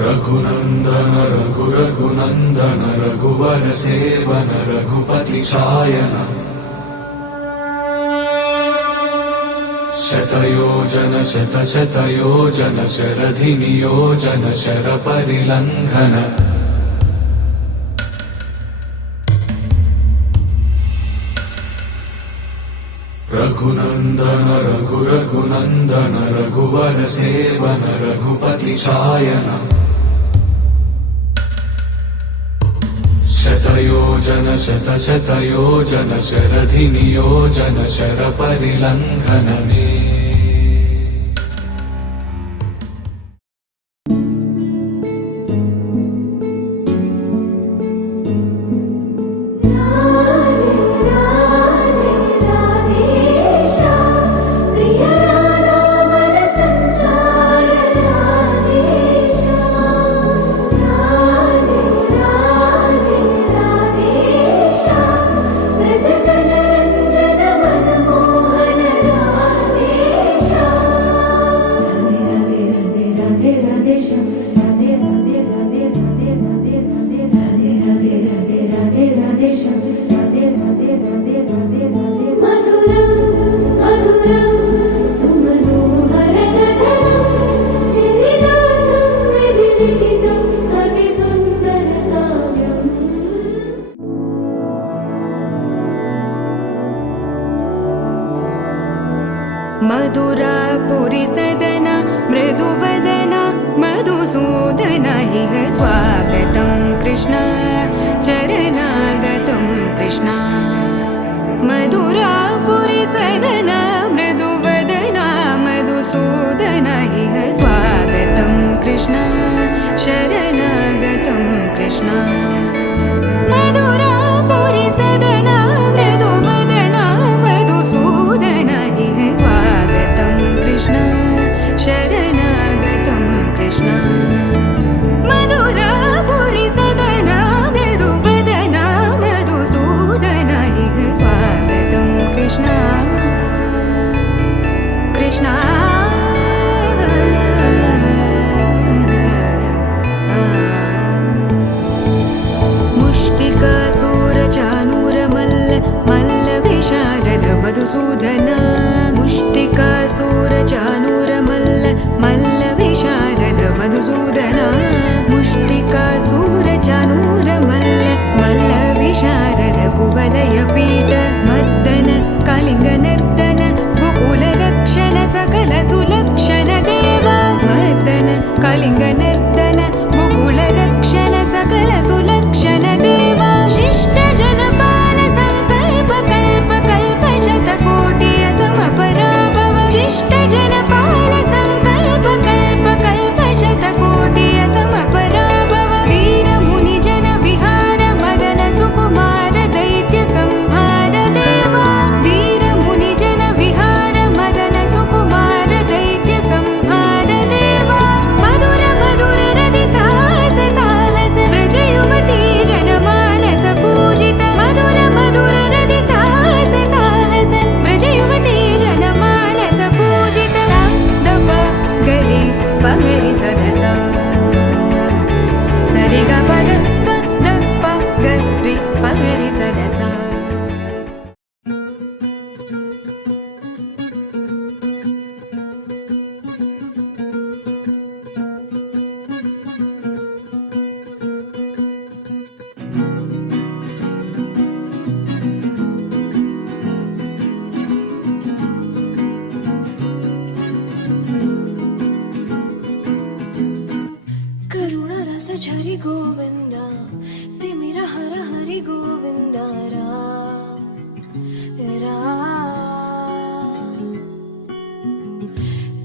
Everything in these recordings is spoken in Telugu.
रघुनंदन रघुरघुनंदन रघुवर सेवन रघुपति शायन शतयोजन शतशतयोजन शरधि नियोजन शर परिलंघन रघुनंदन रघुरघुनंदन रघुवर सेवन रघुपति शायन शतयोजन शतशतयोजन शरधि नियोजन शर परिलंघन मधुरापुरी सदन मृदुवदन मधुसूदन इह स्वागतं कृष्ण चरणागतं कृष्ण मधुरापुरी सदन मृदुवदन मधुसूदन इह स्वागतं कृष्ण शरणागतं कृष्ण मधुरापुरी सदन मृदुवदन मधुसूदन इह स्वागतं कृष्ण शरणागतं कृष्ण मधुरापुरी सदन मृदुवदन मधुसूदन इह स्वागतं कृष्ण कृष्ण मुष्टिकासूरचानूरमल्ल मल्लविशारद मधुसूदन मुष्टिकासूरचानूरमल्ल मल्लविशारद मधुसूदन मुष्टिकासूरचानूरमल्ल मल्लविशारद कुवलयपीठ मर्दन कलिङ्गनर्दन गोकुलरक्षण सकल सुलक्षण देवा मर्दन कलिङ्गनर्दन गोकुलरक्षण सकल सुलक्षण देवा शिष्ट जनपाल संकल्प कल्प कल्प शतकोटि असमपराभव शिष्ट जनपाल संकल्प कल्प कल्प शतकोटि असमपराभव वीर मुनि जन विहार मदन सुकुमार दैत्य संहार देवा वीर मुनि जन विहार मदन सुकुमार दैत्य संहार देवा मधुर मधुर रति साहस साहस व्रज युवती जनमानस पूजित मधुर मधुर रति साहस साहस व्रज युवती जनमानस पूजित दप गरि पगरि सदस सरि ग पद स द प गरि पगरि सदस करुणरस झरि गोविन्द तिमिर हर हरि गोविन्द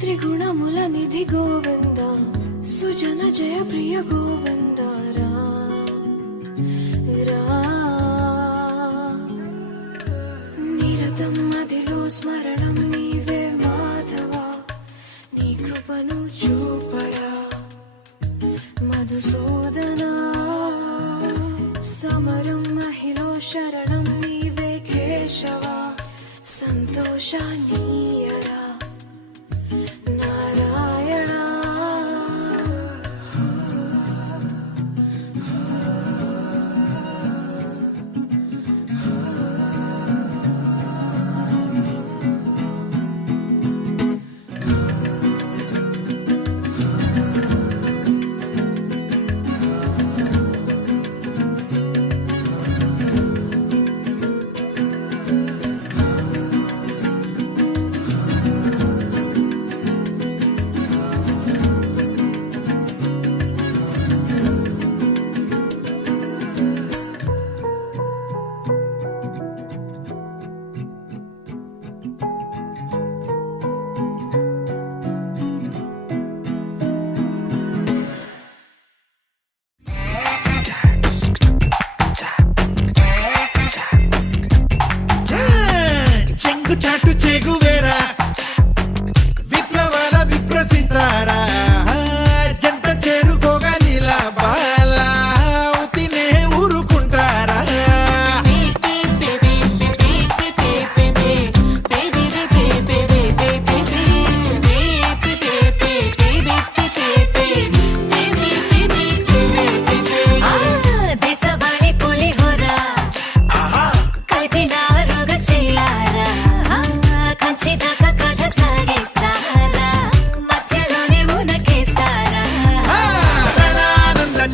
त्रिगुणमुल निधि गोविन्द सुजन जय प्रिय गोविन्द निरतं मदिलो स्मरणं नीवे माधव नी कृपनु चूपरा मधुसूदन समरं महिलो शरणं नीवे केशव संतोषानीयरा नारायण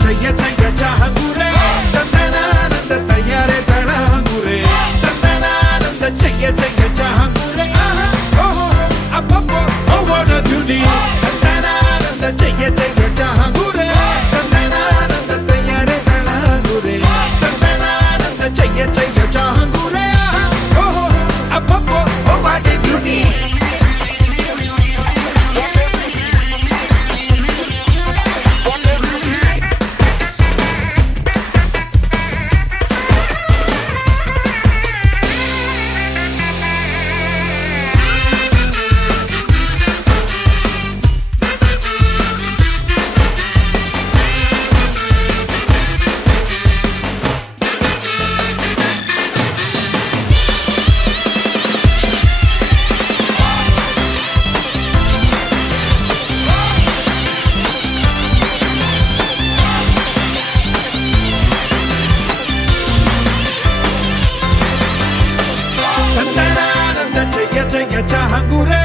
చెయ్య చెయ్య చాహంగురే తందనానంద తయారే తళహంగురే తందనానంద చెయ్య చెయ్య చాహంగురే ఓహో అబ్బబ్బో ఓ వాట్ a beauty తందనానంద చెయ్య చెయ్య చాహంగురే తందనానంద తయారే తళహంగురే తందనానంద చెయ్య చెయ్య చాహంగురే ఓహో అబ్బబ్బో ఓ వాట్ a beauty తందనానంద చెయ్య చెయ్య చాహంగురే